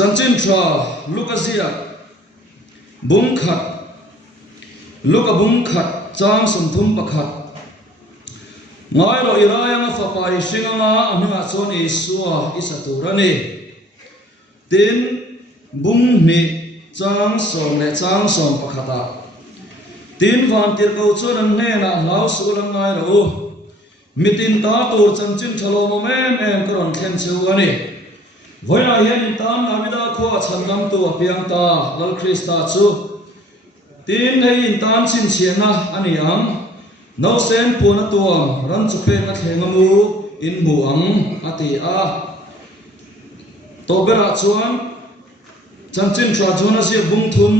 chanchin tra lukazia bung khat luka bung khat chang som thum pakhat ngai ro iraya fa pai singama amiga chon isua isaturani tin bung ni chang som le chang som pakhata tin van tir ko chon an ne na lau su lang ngai ro mitin ta tur chanchin thalo mo em karon khen cheu ani voina hian tam namida kho chandam tu apiang ta lal krista chu tin hei in tam chin chiana ani ang no sen puna tuam ran chu pe na thengamu in mu ang ati a to bera chuan chanchin tra chona si bung thum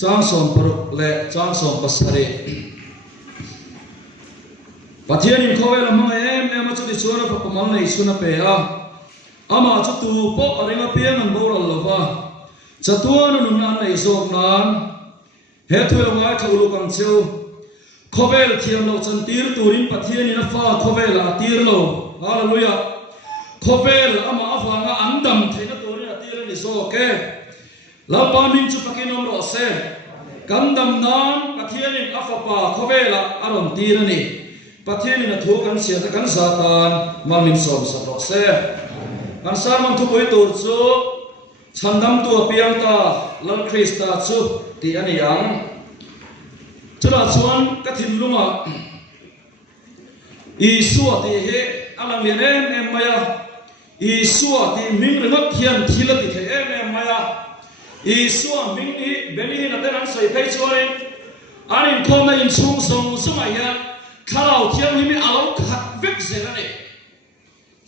chang som paruk le chang som pasare pathian in khowel amang em chu ti chora pa pamal nei suna pe a ama chu tu po arenga piang an boral lova chatuan nun an nei sok nan he thue wa thulu kang cheu khovel thiam lo chan tir turin pathian in fa khovel a tir lo hallelujah khovel ama awanga andam theina turin a tir ni so ke lapa min chu pakinom ro se kandam nan pathian in afapa khovela aron tir ani pathian in thu kan sia ta kan satan malmin som sa ro se kan sarman thu koi tur chu chandam tu piang ta lal krista chu ti ani yang chula chuan ka thin lunga isua ti he alang lian em maya isua ti ming rengot thian thila ti the em maya isua ming ni beni na ten an soi phei chuan anin khom na in chung song suma ya kharau thiam hi mi alo khat vek zela ne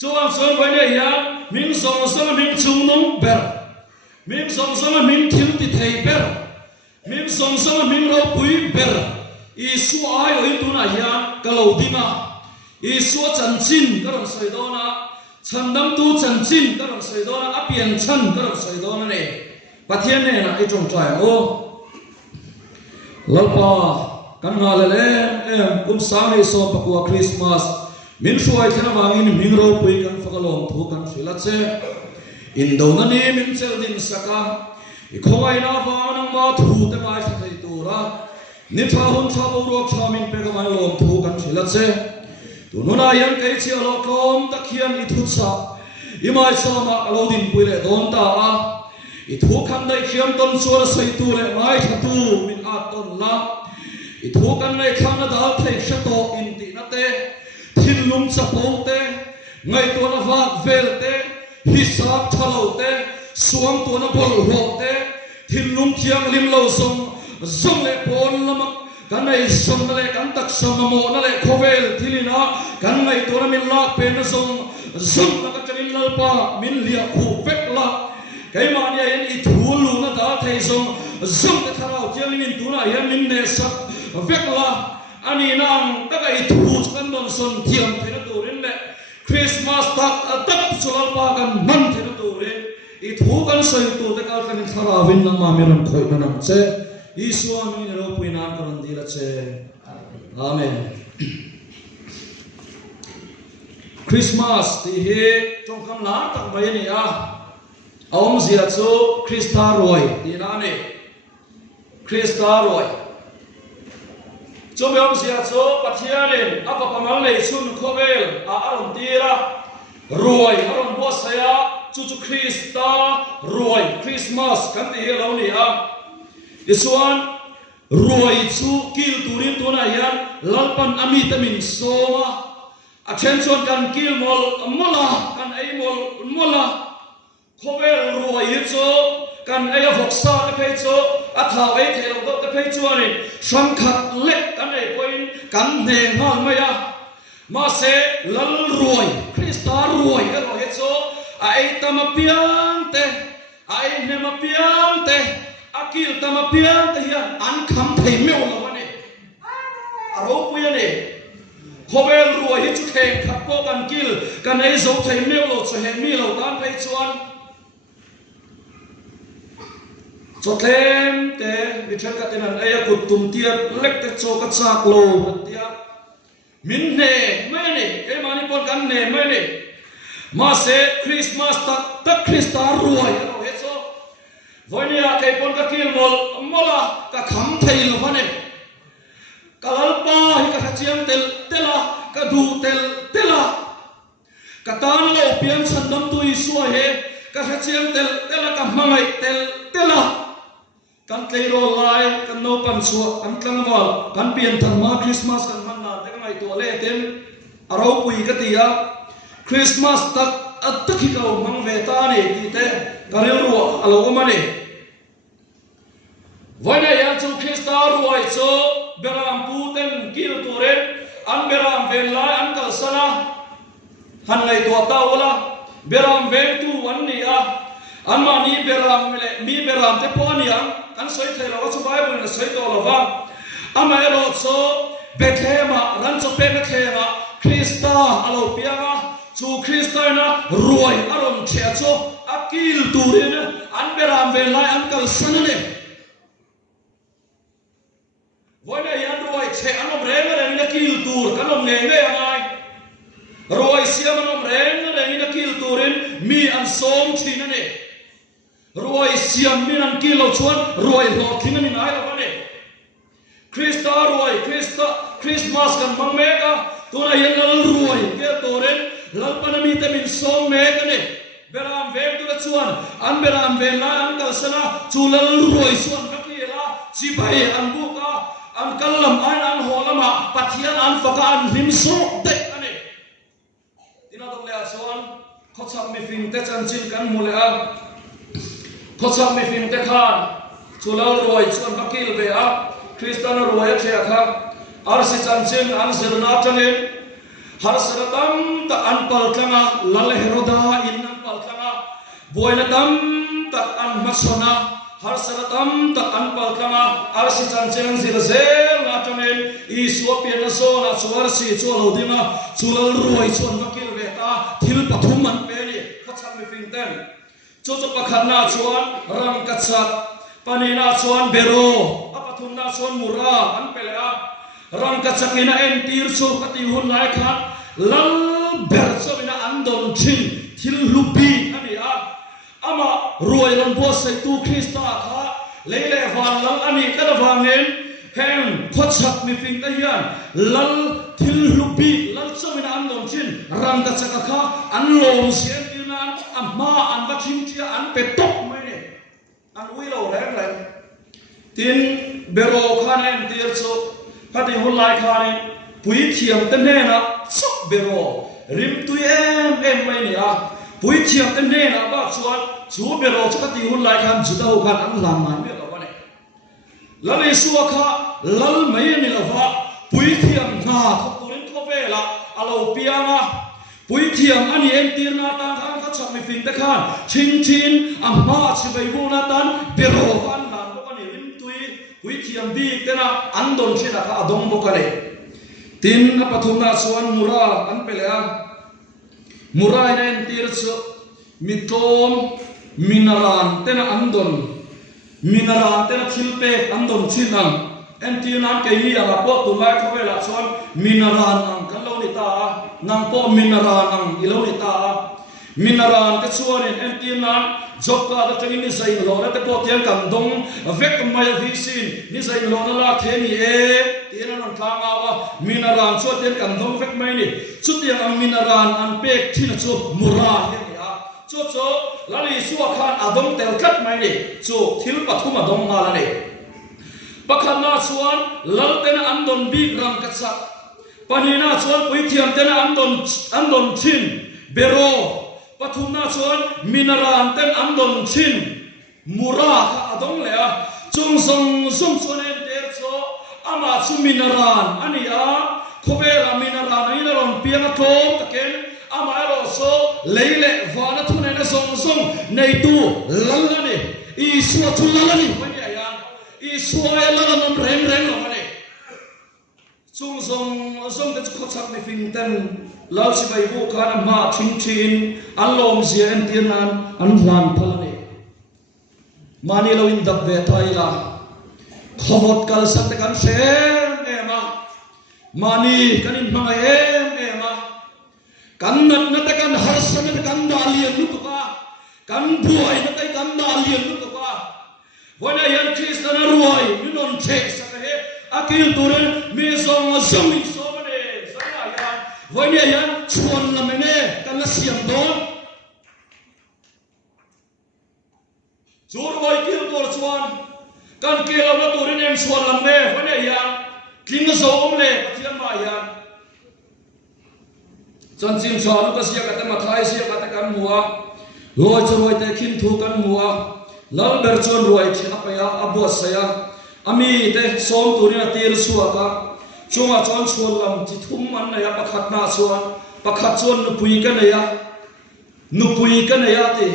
chuan son vai ne ya ming song song ming chung nong ber ming song song ming thil ti thei ber mim song song mim ro pui ber isu ai oi tu na ya kalo dinga isu chanchin karam soidona chandam tu chanchin karam soidona apian chan karam soidona ne pathian ne na itong trai o lalpa kan nga le em sa ne so pakua christmas min suai thena wangin ming ro pui kan fakalom thu kan philache indo na ni min chel din saka ikhoi na fa nang ma thu te mai sa thei tura ni tha hun tha bo ro tha min pe ga mai lom thu kan thila che tu no na yang kai chi lo kom ta khian I thu sa I mai sa ma alo din pui le don ta a I thu kan dai khiam ton chora sai tu le mai tha tu min a ton la I thu kan nei khana dal thei kha to in ti na te thin lum cha po te ngai to na va vel te hisab thalo te suam to na bol ho te thin lum thiang lim lo zong le pon lama kan nei som le kan tak som mo na le khovel thilina kan ngai to na min lak pe na zong na ka chanin lalpa min lia khu vek la kai ma nia yen I thu lu na da thei zong te tharau thiang min tu na yan min ne sak vek la ani nang ta ka I thu kan don son thiam the na tu rin le Christmas tak sulal pa kan man the na tu rin I thu kan soi tu te kal kan thara win na ma meron khoi na nam che Isua mi ro puinan karon dila che amen Christmas ti he tong kam la tak mai ni a aom zia chu Krista roi ti na ne Krista roi chu me om zia chu pathianin apa pamal nei chun khovel a aron tira roi aron bo saya chu Krista roi Christmas kan ti he lo ni a isuan roi chu kil turin tu na yan lalpan ami tamin soma attention kan kil mol mola kan ai mola khovel roi chu kan ai voksa te phei chu atha ai thelo do te phei chu ani samkhat le kan ai point kan ne ngon maya ma se lal roi Krista roi ro he chu ai tamapiante ai nemapiante akil tamapian te hian an kham thei meu lo ani aro puya ne khovel ruwa hi chu kheng khap ko kan kil kan ei zo thei meu lo chu he mi lo tan phei chuan cho thêm te mi thak ka tenan ai ku tum tia lek te cho ka chak lo tia min ne mai ne ke mani pon kan ne mai ne ma se Christmas tak Krista ruwa ro he cho voi nia kai pon ka kil mol mola ka kham thei lo hane kalalpa hi ka chiam tel tela ka du tel tela ka tan lo pian san dam tu isua he ka chiam tel tela ka mangai tel tela kan tlei ro lai kan no pan su an tlang wal kan pian thang ma Christmas kan man na te ngai to le ten aro pui ka tia Christmas tak atakhi ka mang ve ta ne ti te karil ro alo ma ne voi na yan chu Christa ruai cho beram pu ten kil tu re an beram ven lai an kal sana han ngai to ta wala beram ven tu an ni a an ma ni beram le mi beram te po ni ang kan soi thai lo chu bible na soi to lo wa ama ero cho Bethlehem ran cho Bethlehem Christa alo pianga chu Christa na ruai arom che cho akil tu re an beram ven lai an kal sana ne voi na yan ruai che anom reng reng na kil tur kanom nge nge angai ruai siam anom reng reng na kil turin mi an som thina ne ruai siam mi an kilo chuan ruai lo thina ni nai lo ne Christa ruai Christmas kan mang meka tuna yan lal ruai ke turin lal panami te min som meka ne beram vek tu chuan an beram ven la an kal sana chu lal ruai chuan ka kila chi bai an buka an kallam an holama pathian an faka an himso te ane tina dong le ason khocham mi fin te chan chin kan mule a khocham mi fin te khan chulal roi chuan bakil ve a Christian roi a thea kha ar si chan chin an zirna changin har saratam ta an pal tlanga lal heroda in an pal tlanga boina tam ta an masona har saratam ta an pal tlanga ar si chan chin zirzel na changin I suapian na so na chuar si chu lo dinga chulal roi chuan bakil ve ta thil pathum an pe ni khacham mi fin ten chu chu pakhat na chuan ram kachat panina chuan bero apathum na chuan mura an pele a ram kachakina en tir chu kati hun lai khat lal ber chomina andon thin thil lupi ani a ama roi ron bo sai tu Christa kha leile van lal ani kada wangen hen khochak mi fin ta hian lal thil lupi lal chomina andon thin ram kachaka kha an lom sian tinan amma an va thim tia an pe tok mai ne an ui lo reng reng tin bero khan en tir chu hati hulai khan pui thiam te ne na chok bero rim tu em mai ni a pui thiam te ne na ba chuan chu bero chakati hulai khan judau khan an lam mai me lo ne lal isua kha lal mai ni lova pui thiam na thorin thovela alo pianga pui thiam ani em tir na ta khan kha chak mi fin te khan chin chin amma chi bai bu na tan bero khan na ko ani rim tui pui thiam bi te na andon china kha adong bo kare tin na pathum na chuan mura an pelea mura en tir chu mitom minaran te na andon minaran te na thilpe andon chinang en ti nan ke mi ala po tu lai khawela chuan minaran ang kan lo ni ta nang po minaran ang ilo ni ta minaran te chuan en ti nan job ka da tangin ni sai lo na te po tiang kam dong vek mai vi sin ni sai lo na la the ni e ti na nan thanga wa minaran chu tiang kam dong vek mai ni chu tiang ang minaran an pek thina chu mura he ni a chu chu lali suwa khan adong tel khat mai ni chu thil pathum adong ma la ni pakhat na chuan lal ten andon bi ram katsa panina chuan pui thiam ten andon chin bero pathum na chuan minaran ten andon chin mura kha adong le a chung song sum chuan en ter cho ama chu minaran ani a khobela minaran ai na ron pianga thom taken ama ero so leile vana thune na song song nei tu lalani I suwa thu lalani wani aya I suwa lalani nam reng reng lo mane chung song te chu chak mi fin ten lao si bai bu khan ma thin thin an lom zia en tian an hlan phalani mani lo in dak ve thaila khawot kal sak te kan sem ema mani kan in mangai ema kan nat na te kan har san te kan da lian lu ka kan buai na te kan da lian lu ka Voi na yan Krista na ruai minon che sa kahe akil turen mi zong zong so mane saya yan voi na yan chuan la mene kan la siam don zur voi kil tur chuan kan kilo na turen em chuan lam me voi na yan kling zo om le pathian ma yan chan chim chwa ka sia ka ta ma thai sia ka ta kan muwa loi choi te khin thu kan muwa lal ber chon ruai thina pa ya abu saya ami te som turina tir suaka chunga chon chuan lam chi thum man na ya pakhat na chuan pakhat chon nu pui ka na ya te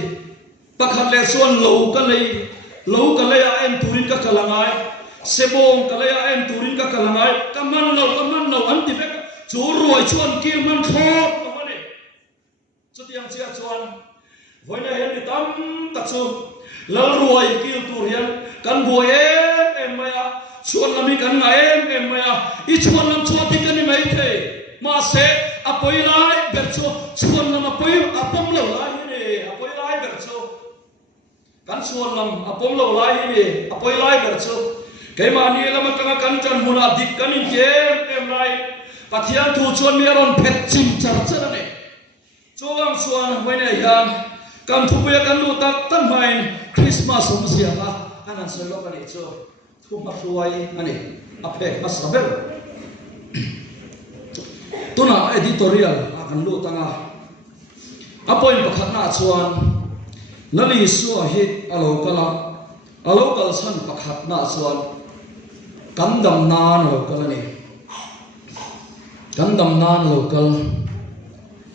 pakhat le chuan lo ka le ya em turin ka kalangai sebong ka le ya em turin ka kalangai kaman lo an ti be chu ruai chuan ki man thok ka mane chutiang chia chuan voina hen ni tam tak chu lal ruai kil tur hian kan buai em maya chuan lami kan nga em maya I chuan lam chuan ti kan mai the ma se apoi lai ber chu chuan lam apoi apom lo lai ni apoi lai ber chu kan chuan lam apom lo lai ni apoi lai ber chu ke ma ni lam ka kan chan muna dik kan in ke em lai pathian thu chuan mi ron phet chim char char ne chuang chuan voina hian kan thupuya kan lu tak tan main Christmas om sia ha anan soi lo kan chu thuma ruai ani aphe asabel tuna editorial akan lu tanga apoin pakhat na chuan lali su hi alo kal san pakhat na chuan kandam nan lo kalani kandam nan lo kal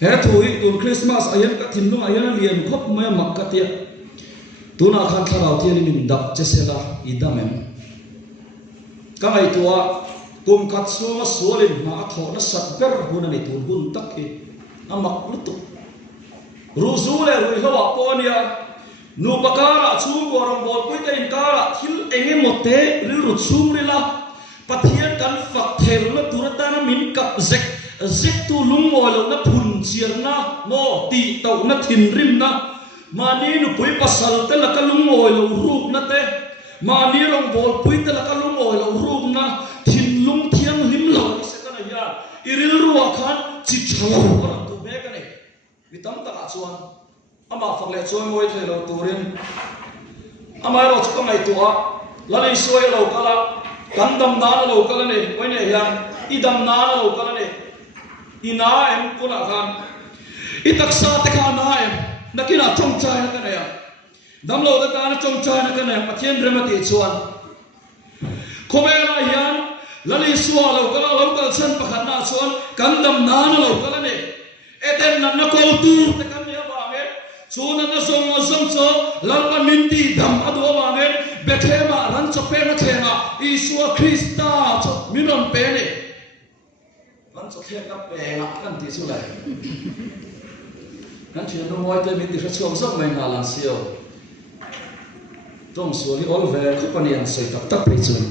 he thui tun Christmas ayan ka thinlung ayan lian khop me makkatia tuna khan tharau thian in dak chesela idamem kamai tua kum khat suama sualin ma tho na sat ber hunani tu hun takhi amak lutu ruzule hui lawa ponia nu bakara chu gorong bol pui ka in kara thil enge mote ri ru chumrila pathian kan fak thel na turata na min kap zek tu lung olo na phun chirna mo ti tau na thin rim na mani nu pui pasal te la ka lung olo rup na te mani rong bol pui te la ka lung olo rup na thin lung thiang lim lo se ka na ya iril ruwa khan chi chalo ra tu be ka ne vitam ta ka chuan ama phang le choi moi the lo turin ama ro chu ka ngai tua la nei soi lo kala kandam na lo kala ne oi ne ya idam na lo kala ne ina em kuna khan itaksa te kha na em nakina chong chai na kana ya damlo da ta na chong chai na kana pathian remati chuan khomela hian lali suwa lo kala lo kal san pakhat na chuan kandam na lo kala ne eten nan na ko tur te kam ya ba me chuna na song cho lalpa minti dam adu ba me bethema ran chope na thema isua krista cho minon pe ne kan cho khe ka pe nga kan ti su lai kan chen no moi te min ti chong sok mai na lan sio tong su li ol ve ko pani an sei tak tak pe chun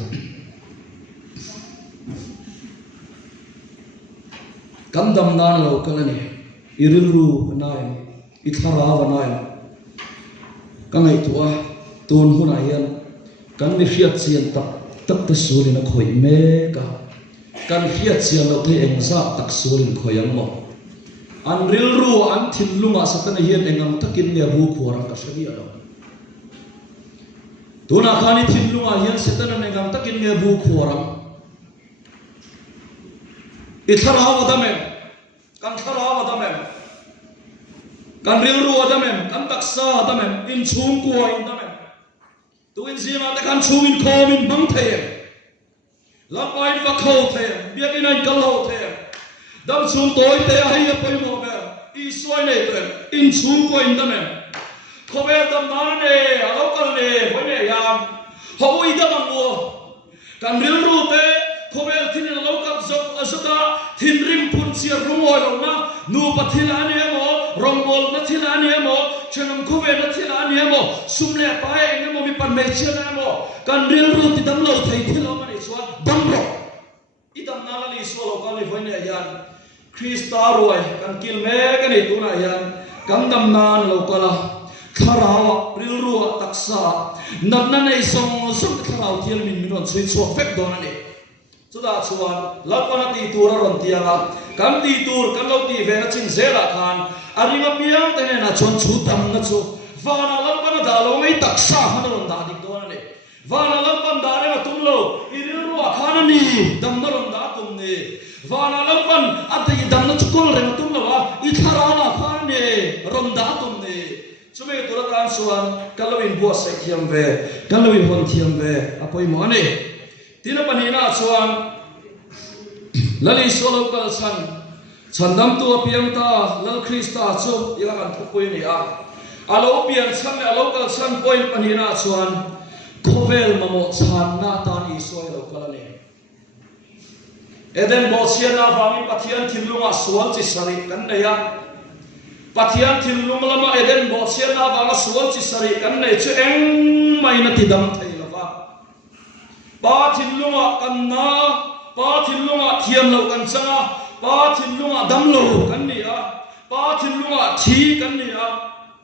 kan dam na lo kalani iril ru nai ithara wa nai kan ai tua tun huna hian kan mi fiat chian tak tak te su li na khoi me ka kan fiat chian lo te engza tak su lin khoyang mo an ril ru an thin lunga satana hian engam takin ne ru khora ka shari alo tuna khani thin lunga hian satana engam takin ne ru khora ithara wa dame kan thara wa dame kan ril ru wa dame kan taksa dame in chung ko in dame tu in zima te kan chung in khom in bang the lapain va khâu the biak in an kal ho the dam chung toy te ai poi mo be I soi nei te in chung ko in dame khobe dam na ne alo kal ne hoi ne yam hoi da bang mo kan ril ru te khobe thin lo kap zok azata thin rim phun sia rumo lo na nu pathil ani mo rongol na thil ani mo chenam khobe na thil ani mo sumle pae enge mo mi pan mai chia na mo kan ril ru ti dam lo thei thil lo mani chwa dam ro I dam na la li so lo kan ni hoi ne yan Krista ruai kan kil me kan ni tu na yan kan dam na lo kala tharawa rilruwa taksa nanna nei song tharaw thial min minon chui chuak vek donani chuda chuan lapana ti tura ron tianga kam ti tur kan lo ti ve na chin zela khan aringa piang tene na chon chu tam na chu vana lapana da lo ngai taksa han ron da dik donani vana lapan da re na tumlo irilruwa khanani dam na ron da tum ne vana lapan ati dam na chukol re na tumlo wa I tharana khane ron da tum ne chume tura kan suan kalawin bua sekhiam ve kalawin hon thiam ve apoi mo ane tina panina chuan lali solo kal san chandam tu apiam ta lal krista chu ila kan thupui ni a alo pian san alo kal san point panina chuan khovel mamo chan na ta ni soi lo kalani eden bosia na vami pathian thilunga sual chi sari kan neya pathian thilung lama eden bosia na vanga sual chi sari kan nei chu eng mai na tidam thei lova pa thilunga kanna pa thilunga thiam lo kan changa pa thilunga dam lo kan ni a pa thilunga thi kan ni a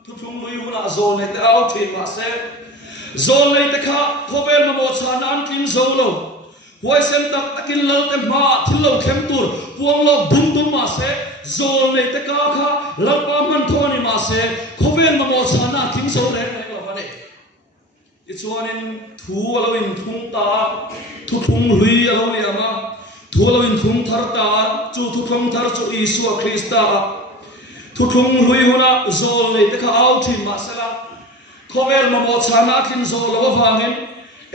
thu thung lui huna zo ne te au thi ma se zol nei te kha khovel mamo chan an kin zo lo huai sem tak takin lo te ma thil lo khem tur puang lo bum dum ma se zol nei te ka kha lapa man thoni ma se khovel mamo chan an kin zo le nei lo mane ichuanin thu lo in thung ta thu thung hui lo le ama thu lo in thung thar ta chu thu thung thar chu Isu Krista thu thung hui huna zol nei te kha au thin ma se la khovel mamo chana kin zo lo wangin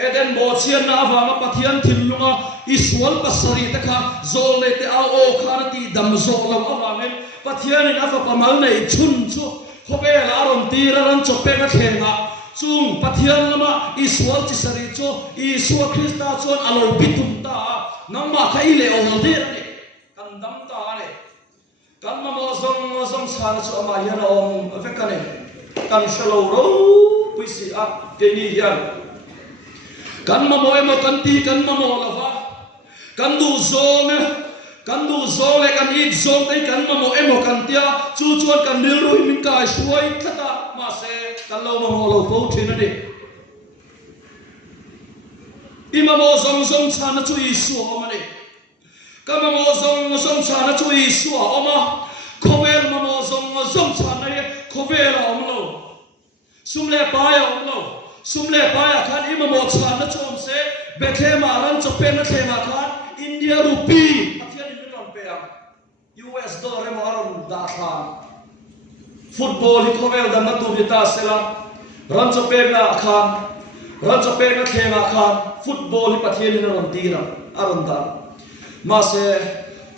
eden bochian na awanga pathian thilunga iswal pasari te kha zol le te au o khanati dam zo lo awangin pathian in afa pamal nei chun chu khovel aron tiraran chope na khenga chung pathian lama iswal chi sari chu Isu Krista chon alo bitum ta nangma khai le o de ni kan dam ta ne kan mamo zong san chu ama yana om vekane kan shalo ro puisi a teni hian kan mamo emo kan ti kan mamo lava kan du zong le kan ik zong te kan mamo emo kan tia chu chuan kan nil rui min kai suai thata ma se kan lo mamo lo po thin ani imamo zong chana chu Isu omani kan mamo zong chana chu Isu oma khovel mamo zong chana ye khovel omlo sumle paya omlo sumle paya khan imamo chan na chom se bekhe maran chope na thema khan India rupee pathian in ron pe US dollar maron da khan football hi khovel dam na tu ta sela ran chope na khan ran chope na thema khan football hi pathian in ron tira aron da ma se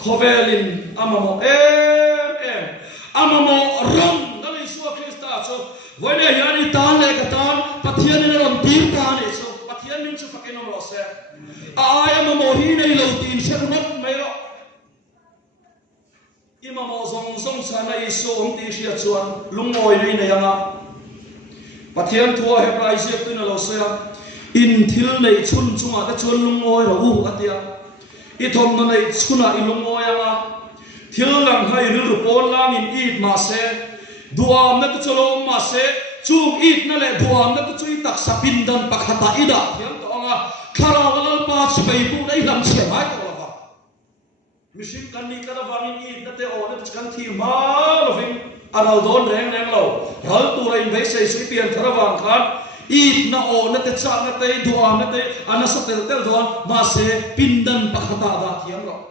khovel in amamo amamo ron dali Isu Krista cho voi ne yani tan le ka tan pathian ne ron tir ta ne so pathian min chu fakin ro se aya ma mo hi nei lo tin se not mai ro ima mo zong sana Isu om ti sia chuan lungoi nei nei anga pathian thua he price tu na lo se in thil nei chun chunga ta chun lungoi ro u atia I thom na nei chuna I lungoi anga thil lang hai ru pon lam in it ma se duam na tu cholom ma se chung it na le duam na tu chui tak sapin dan pakhata ida hiam to anga khara walal pa chpai bu dai lam che mai to wa mishing kan ni kada wangin it na te on na kan thi ma loving aral don reng lo hal tu rain bai sei sui pian tharawang khan it na on na te cha na te duam na te ana sa tel don ma se pindan pakhata da hiam ro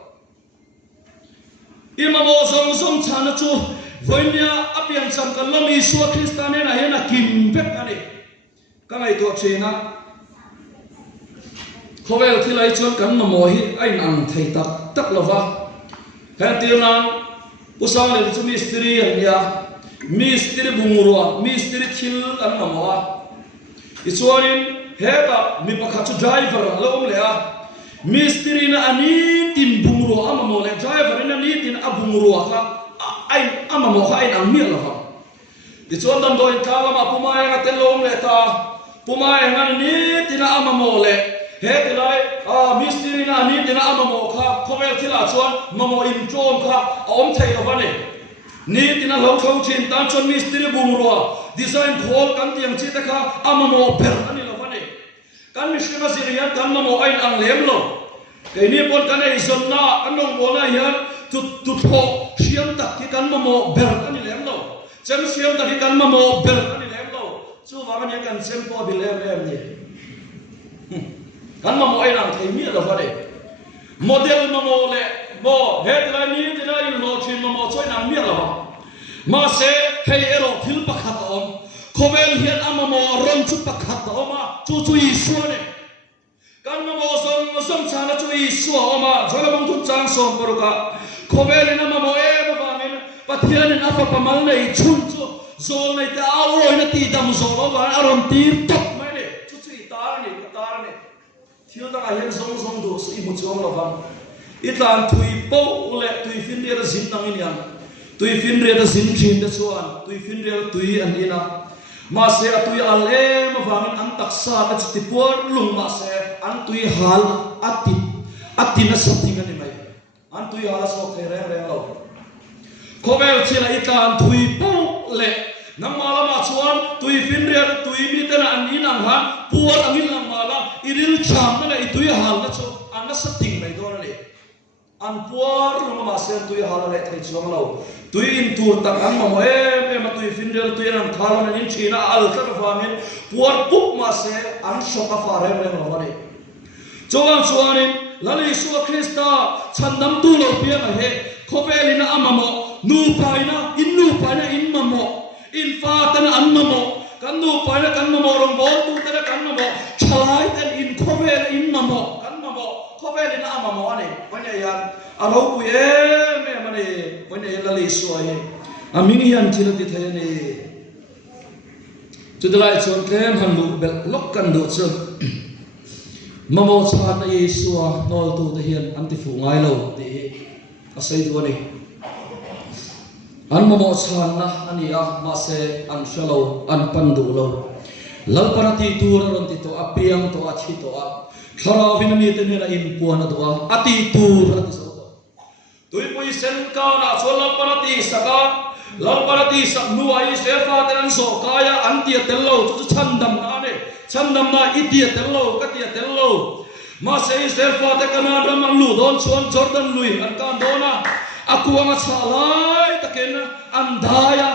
imamo zong chana chu voinia apian cham kan lam Isu Krista ne na hena kim bek ani kangai to chena khovel thilai chon kan mamo hi ai nan thei tak lova hatilna usang le chu mistri ania mistri bungurwa mistri thil kan mamo ichuanin heta mi pakha chu driver lom le a mistri na ani tin bungurwa amamo le driver na ni tin abungurwa kha ai amamo kha ai ang mi lova ichuan dan do in kala ma pumai nga telom le ta pumai nga ni tin amamo le he tilai mistri na ni tin amamo kha khovel thila chuan mamo in chom kha om thei lova ne ni tina lo thau chin tan chon mistri bungro design khol kan tiang chi ta kha amamo per ani lo vane kan mishna zirian kan mamo ain ang lem lo ke ni pon kan ei zonna anong bona hian tu tho siam tak ki kan mamo ber ani lem lo chem siam tak ki kan mamo ber ani lem lo chu wa kan kan sem po bi lem ni kan mamo ain ang thei mi lo vane model mamo le mo headline ni tina in lo chin mamo choi nang mi lo ma se hei ero thil pakhat om khobel hian amamo ron chu pakhat oma chu i suane kan mamo som chana chu i su oma jola bang tu chang som poruka khobel ina mamo e bawamin pathian in afa pamal nei chun chu zol nei ta oi na ti dam zol wa aron tir top mai ne chu i tar ne thil ta hian som du su i mu chom lo wang itlan thui po ule tui fin dia zin nang in yan tui fin dia zin chin da chuan tui fin dia tui an ina ma se atui al em wangin an taksa ka chiti por lung ma se an tui hal ati na something ani mai an tui hala so thei re lo khobel chila itlan thui po le nang mala ma chuan tui fin dia tui mi tena an ina ha por angin lang mala iril cham na i tui hal na chu an na something mai do le an puar luma ma sen tui hala le thei chuang lo tui in tur tak an ma em tui finrel tui ram thala na in china al ka famin puar pup ma se an shoka fare le ma vani chuanin lali su krista chandam tu lo pia ma he khobelina amamo nu paina in mamo in fa tan an mamo kan nu paina kan mamo rong bol tu tan kan mamo chalai tan in khobel in mamo kan mamo khobelina amamo ani panya yan alo pu me mane panya lali su ai amini yan thila ti thayani tudalai chon tlem han lu bel lok kan do chu mamo chan na yesua nol tu te hian anti fu ngai lo ti asai du ani an mamo chan na ani a ma se an shalo an pan du lo lal parati tur ron ti to apiang to achi to a khara vin ni te na in puana do ati tur ati so tui pui sen ka na so lal parati sak nu ai se fa ten so kaya anti tello chu chandam na idia tello katia tello ma se se fa te kana ram lu don chon jordan lui an kan dona aku anga chalai taken andaya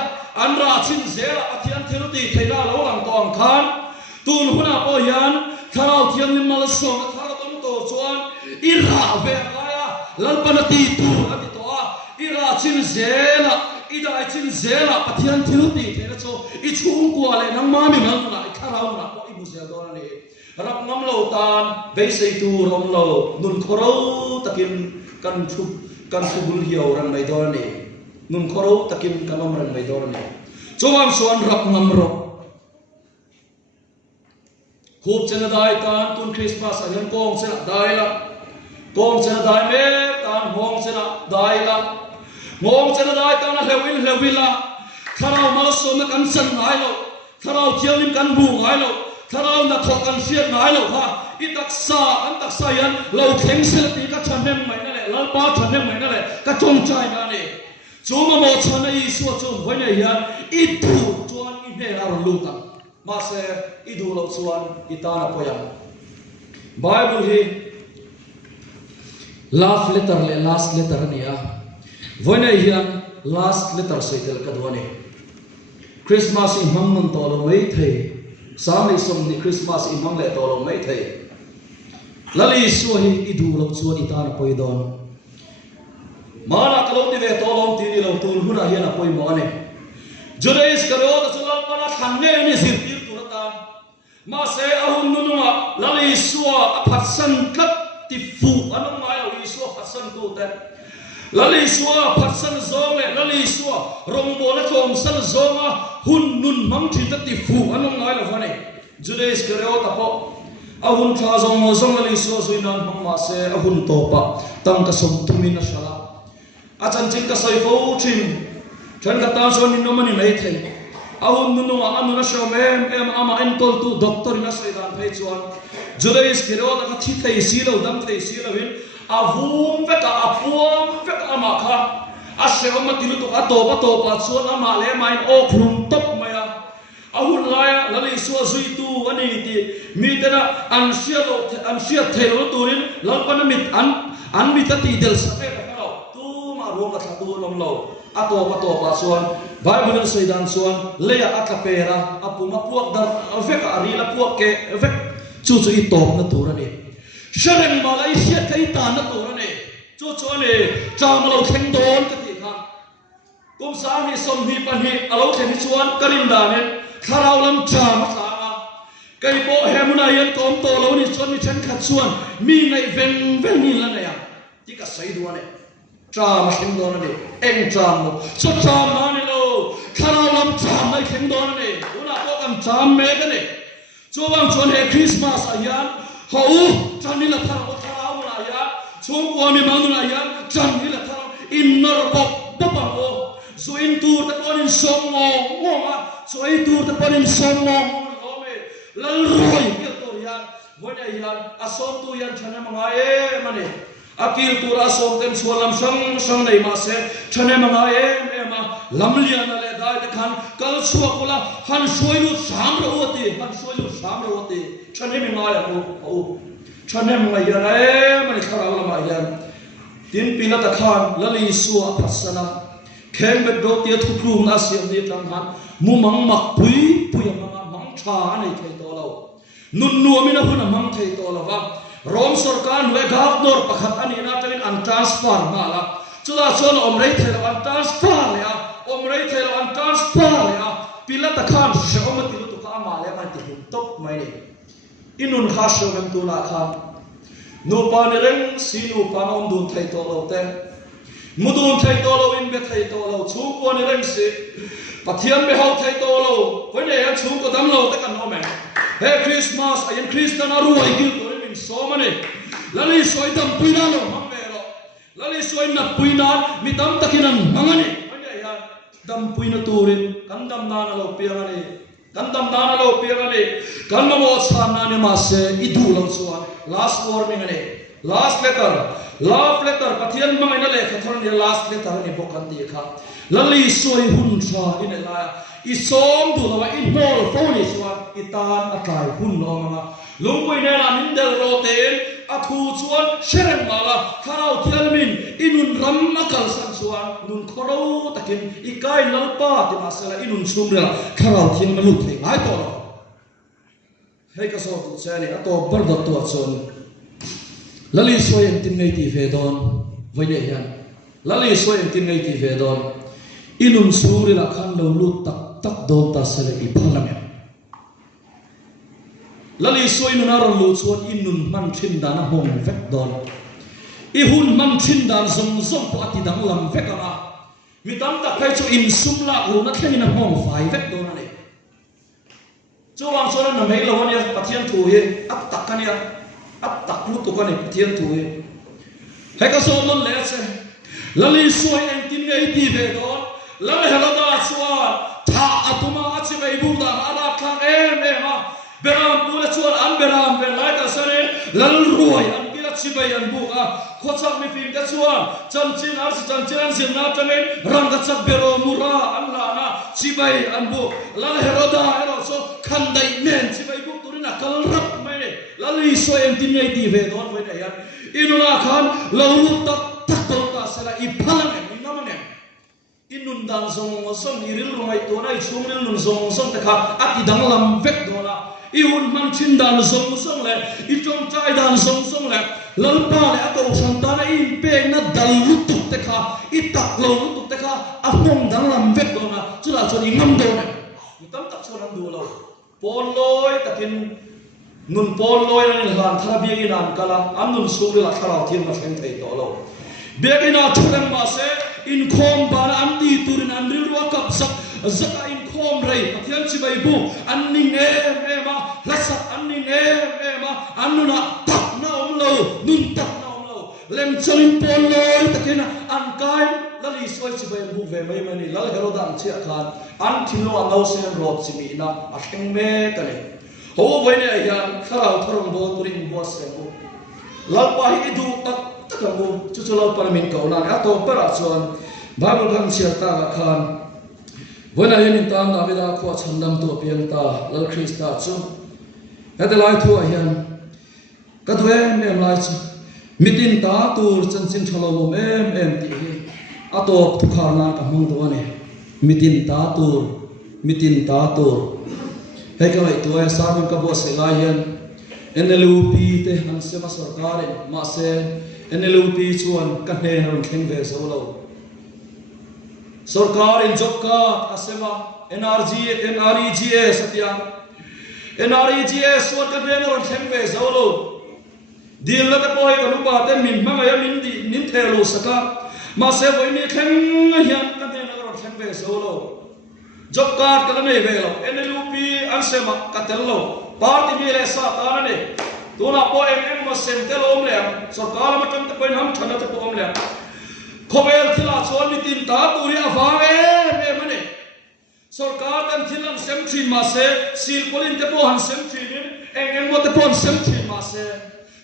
anra chin zela athian thiruti theina lo lang tong khan tun huna po yan tharau thiam nim mal so thara tom to chuan ira ve kaya lalpanati tu ati to ira chin zela ida chin zela pathian thiruti theina cho I chung kwa le nang mami nang na kharau na ko ibu zel do ni rap ngam lo tan be sei tu rom lo nun khoro takin kan thu bul hiao ran mai do ni nun khoro takin kanom ran mai do ni chowam suan rap ngam ro hup chena dai tan tun Christmas an kong chena dai me tan hong chena dai la ngom chena dai tan lewila tharau mal so na kan san ngai lo tharau thialim kan bu ngai lo tharau na thok kan siat ngai lo ha I taksa yan lo theng sel ti ka chanem mai na le lal pa chanem mai na le ka chong chai na ne chuma mo chana I su chu hoi na yan I tu chuan I ne la lu ta ma se I du lo chuan I ta na poyam Bible hi last letter ni a hoi na yan last letter sai tel ka do ni Christmas in ham nun to lo mai thei sam ni som ni Christmas in ham le to lo mai thei lali su hi I du lo chuan I ta na poi don mana kalau ti ve to lom ti ni lo tul huna hian a poi mo ane Judas karo ta chulan para thangne ni sirtir turata ma se ahun nunuma lali su a phatsan kat ti fu anong mai o isu phatsan tu te lali su a phatsan zome lali su rong bo na thom san zoma hun nun mang thi ta ti fu anong mai lo fane Judas karo ta po ahun tha zong mo zong lali su suinan mang ma se ahun to pa tang ka som tumin na shala achan ching ka sai fo thin than ka ta so ni no mani mai thei ahun nu anu na show em ama en tol tu doctor na sai dan phei chuan Judas kero ta thi thei si lo dam thei si lo hin avum ve ka apuam ve ka ama kha ase oma tilu to ato pa chuan ama le main ok lum top maya ahun laya lali so zui tu ani ti mi tena an sia thelo turin lalpana mit an mi ta ti del sa pe ka tu ma ro ka thatu lom lo ato pa chuan bible sei dan chuan leya atapera apuma puak dar veka arila puak ke vek chu chu I top na turani shareng malai sia kai ta na turani chu chu ani chamalo theng don ka ti kha kum sa mi som hi pan hi alo theng chuan karin danen kharau lam cham sa kai bo hemuna yan kom to lo ni chuan mi chen khat chuan mi ngai veng ni la na ya ti ka sai duane cham theng don ani eng cham so cham na ni lo kharau lam cham nai theng don ani una ko kam cham me ka ni chuwang chuan he Christmas ayan ho chan ni la tharau na ya chung ko mi mang na ya chan ni la tharau in nor bok pa ko so in tur ta kon in song ngo ma so in tur ta kon in song ngo me lal roi ke to ya bonya yan asom tu yan chana manga e mane akil tur asom ten sualam sang nei ma se chana manga e ma lamlian le dai ta khan kal suwa kola han soilu sam ro wote chana manga ya ko chana manga ya e mane khara ma yan tin pila ta khan lali suwa pasana keng be do tia thu kru na siam ni tang han mu mang mak pui mang tha nei thei to lo nun mi na huna mang thei to lo wa rom sarkar we governor pakhat ani na tawin an transfer mala chula chon om rei thei an transfer ya an transfer ya pila ta khan se om ti tu ka ma le man ti top mai ni inun kha sho gam tu na khan no pa ne reng si no pa om dun thei to lo te mudun thai to lo in be thai to lo chu ko ni reng si pathian be hau thai to lo ko ne ya chu ko dam lo ta kan no me he Christmas ayan Christian aru ai gil ko min so mane lali soi dam puina lo mam be lo lali soi na puina mi dam takinan mangani ko ne ya dam puina turin kan dam na lo piangani kan mo sa na ne ma se idu lo suan last warning ani last letter love letter pathian mangai na le khathon ni last letter ni bokan ti kha lali soi hun tha in la I som du la in mol phone suwa itan atlai hun no ma lungpui ne la min del roten athu chuan sherem mala kharau thialmin inun ram makal san chuan nun khoro takin ikai nalpa ti masala inun sumra kharau thiam na lu thei ai to hei ka so tu chani ato bardot tu achon lali soyen tin nei ti ve don voine yan lali soyen tin nei ti ve don inun suri la khan lo lu tak don ta sele I phalam lali soin na ron lu chuan inun man thin dana hong vek don I hun man thin dan zong po ati dang lam vek ama mi tam tak khai chu in sum la ru na thlen na hong fai vek don ani chuwang chuan na mei lo ania pathian thu he at tak kania at tak lu to kan pathian thu he he ka so lon le se lali soi en tin ngei ti ve don lam hela da chuan tha atuma achi bei bu da ara thang ma beram pula chuan an beram ve lai ka sare lal ruai an kila chi bei an bu a khochak mi fim ka chuan chan chin an sin na tamen rang ka chak bero mura an la na chi bei an bu lal hela da ero so khan dai men chi bei bu turina kal rap mai lali so en tin nei ti ve don voi dai inuna khan lo tak to ta sala I phalam en namane inun dan song iril rumai to nai chungril nun song ta kha ati dang lam vek do la I hun man chin dan song le I chom chai dan song le lalpa le ato santana in pe na dal lutuk te kha I tak lo lutuk te kha a hom dang lam vek do na chula chon I ngam do na tam tak chon am do lo pon loi takin nun pon loi ni lan thara bi ni nan kala an nun su la thara thim ma thleng thei to lo begina thudang ma se in khom ban an ti turin an ril wa kap sak zaka in khom rei pathian chi bai bu an ni nge ma lasak an ni nge ma an nuna tak na lo nun tak na lo lem chalin pon loi takina an kai lali soi chi bai bu ve mai mani lal hero dan chi khan an thilo an lo sen rot chi mi na a theng me ka le ho voi ne yan kharau tharong bo turin bo se bu lal pa hi du tak takamu chu chu lau paramin ko na ato para chuan Bible kan siarta la khan Vona yin ta na vida kho chandam to pian ta lal Krista chu headline thu hian kadwe mem lai chu mitin ta tur chanchin thalo mo em ti hi atop thu kharna ka hmang do ani mitin ta tur he ka lai to ya sa ka bo se lai hian NLUP te han se ma sarkar ma se NLUP chuan ka hne ron thleng ve so lo sarkar in job card asema NREGA satya NREGA suat ka hne ron thleng ve so lo dil la ka poi ka lu ba te min ma ya min thelo saka ma se voi ni thleng hian ka hne ron thleng ve so lo job card ka nei ve lo NLUP an sema ka tel lo party mi le sa ta ne tuna po em ma sem te lom le sarkar ma tam te poi ham thana te po om le khobel thila chon ni tin ta turi afawe me mane sarkar kan thilan sem thri ma se sil polin te po han sem thri ni em mo te po sem thri ma se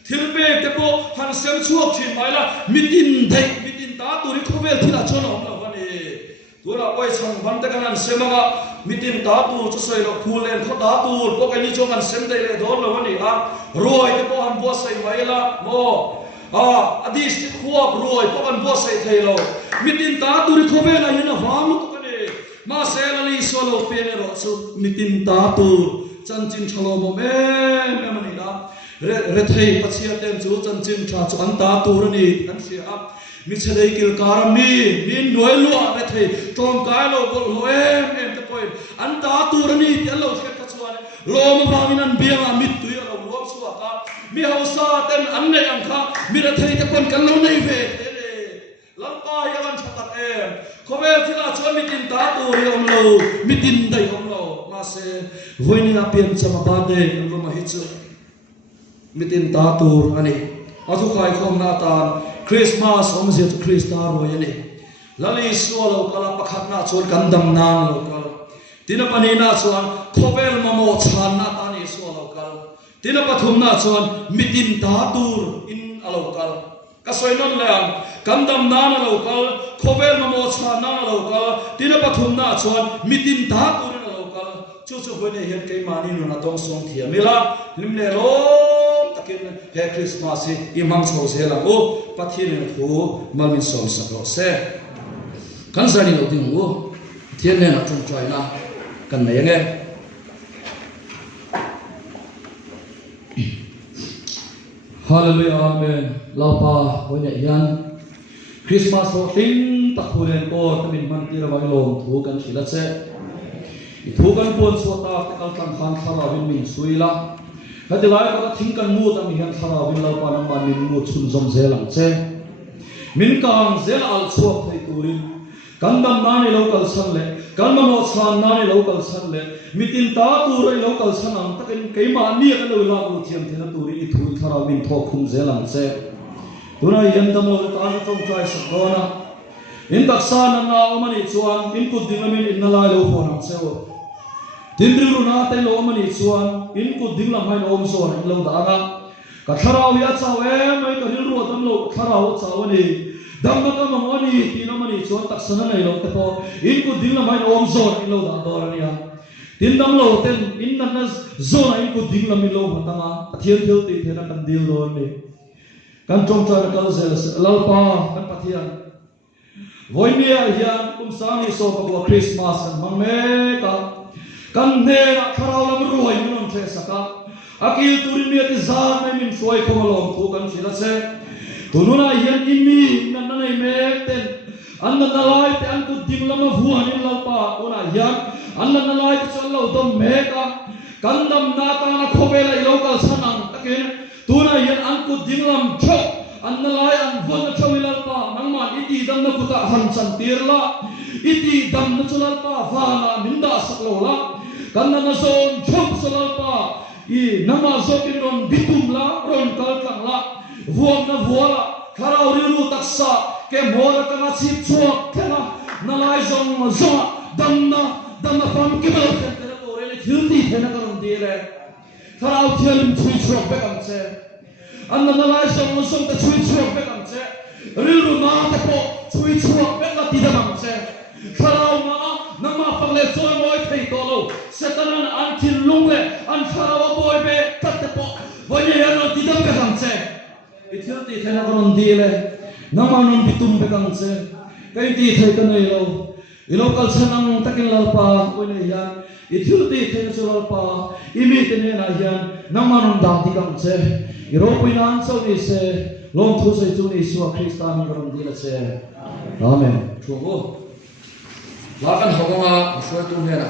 thilbe te po han sem chuak thri mai la mitin ta turi khobel thila chon om lo bani tura oi chang ban te kan semaga mitin ta tu chu soi lo phulen kho ta tu po kai ni chong an sem dei le dor lo bani a roi te po han bo sai mai la mo adis ti khuap roi po kan bo sai thei lo mitin ta tu ri khobe la hina hwang lu ka ne ma se la li so lo pe ne ro chu mitin ta tu chan chin chalo mo me mani la re thei pachia tem chu chan chin tha chu an ta tu ri ni an sia a mi chadei kil karam mi min noi lu a re thei tom kai lo bol lo em te point an ta tu ri ni ti lo khet ka chuan lo ma ba min an bianga mit tu ya lo lo chu ka mi hausa ten an nei ang kha mi ra thei te pon kan lo nei ve te le lampa ya an chatak em khobe thila chon mitin ta tu ri om lo mitin dai om lo ma se voini na pian chama ba de lo ma hi chu mitin ta tu ani atu khai khom na ta Christmas om je tu Krista ro yani lali so lo kala pakhat na chon kandam na lo kal tina pani na chuan khobel mamo chan na ta ni so lo kal tina pathum na chuan mitin ta tur in alokal ka soinon leang kandam na na lokal khobel mamo chan na na lokal tina pathum na chuan mitin ta tur in alokal chu chu hoi ne hian ke mani no na tong song thia mila limle lo takin he Christmas hi imang so se la o pathin ne thu malmin som sa ro se kan zani lo ding o thian ne na chung trai na kan nei nge hallelujah amen lapa hoine yan Christmas ho ting ta khulen ko tamin man tira wai lom thu kan thila che thu kan pon so ta kal kan khan thara win min suila hati lai ka thing kan mu ta mi han thara win lo pa nam man min mu chun zom zelang che min kang zel al chuak thai turin kandam nani local san le kalmamo chan nani local san le mitin ta tu roi local san am takin keima ni ka lo la ku thiam thena turi i thu thara min tho khum zelang che tuna yandam lo ta na tong trai sa gona in taksan na omani chuan in ku dingamin in nala lo phonam cheo tinri runa te lo omani chuan in ku dinglam hai om so in lo da nga ka tharau ya chawe mai ka hil ro dam lo tharau chawani dam ka mangoni tinamani chuan taksana nei lo te po in ku dinglam hai om so in lo da dorania tin dam lo ten in na zona in ku dinglam in lo matama athian thil ti thena kan dil ro ni kan chong cha kal zel lalpa kan pathian voimia hian sani so pa Christmas kan mangme ka kan ne na tharau lam ruai mun the saka akil turin mi ti zan me min soi ko malom thu kan sila se tununa hian imi nan nei me ten an na lai te an ku ding lam vu hanin lalpa ona hian an na lai te chal lo dom me ka kandam na ta na khobela i local sanang takin tuna hian an ku ding lam tho an na lai an von tho lalpa nangman iti dam na kuta han chan tirla iti dam na chulalpa vana minda saklola kanna na zon chok salalpa i nama zokin ron bitum la ron kalkang la vuam na vuala kharau rilu taksa ke mora kana chip chuak thela na lai zong zonga damna pam kibal thela to re thilti thena karon dire kharau thialim chui chuak be kam che anna na lai zong ta chui chuak be kam che rilu na ta po chui chuak bek la ti da mang che kharau ma nang ma phang le choi moi thei to lo setanan an thil lung le an kharau boy be tat te po voi ne an ti da ka ham che ithil ti thena kon di le nang ma non bitum be kang che kai ti thei ka nei lo ilo kal sanang takin lalpa voi ne ya ithil ti thei so lalpa imi te ne na hian nang ma non dam ti kang che iro puina an so ni se long thu se chu ni su Kristan ron di la che amen thu la kan hokonga so tu he ra